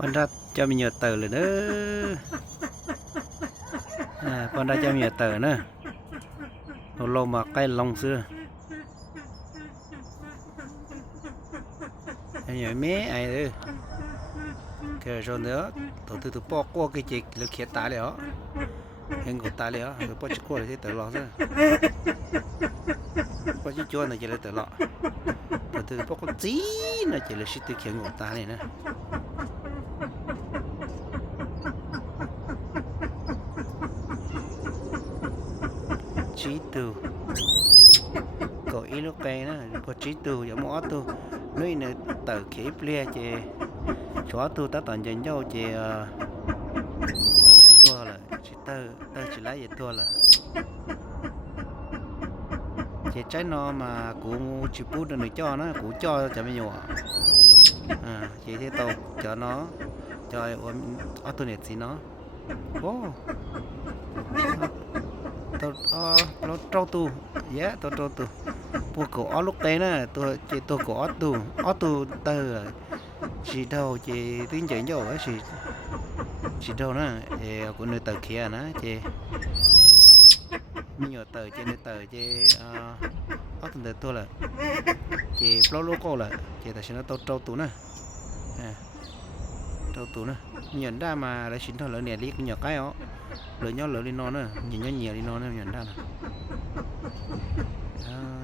Pon ra cho mình nhờ tờ rồi đó. Pon ra cho mình nhờ tờ nữa. Nó lô mà cái lông xưa. Em nhớ mé ai nữa. Kể rồi nữa, tôi bỏ qua cái chiếc lực khiết tá liền đó. Em gột tá liền đó, tôi bỏ chiếc qua để tờ lọ xưa. Bỏ chiếc chua này chỉ là tờ lọ. Tôi bỏ con tí nó chỉ là xích tôi khiến gột tá này nữa. Chí tù có ý lúc cây đó có chí tù giống mỏ tù nuôi nữa tờ khế ple chè chó tù ta toàn dành nhau chè tua là chỉ tờ chỉ lấy vậy tua là chè trái no mà cũng chỉ bút được cho nó cũng cho bây giờ chỉ thế tàu cho nó cho auto net gì nó nó trâu tu yeah tôi trâu tu bộ cổ ở lúc đấy nè tôi chỉ tôi cổ tu tơ chỉ đâu chỉ tiếng chảy nhau ấy chỉ đâu nè thì của nơi tờ kia nè chỉ nhiều tờ trên tờ chỉ ở từng tôi là chỉ logo là chỉ tại sao nó trâu tu nè trâu tu nè nhận ra mà lại xin thôi lỡ nè liếc nhỏ cái đó lỡ nhỏ lỡ đi non nữa nhìn nhiều đi non nữa nhận ra nè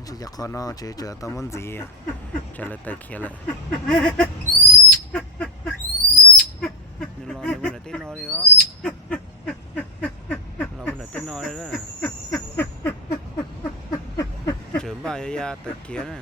chỉ cho con nó chỉ chờ tao muốn gì chờ lại tới kia lại nhưng lo này vẫn là tên nó đi đó lo vẫn là tên nó đấy đó chờ bao giờ tới kia này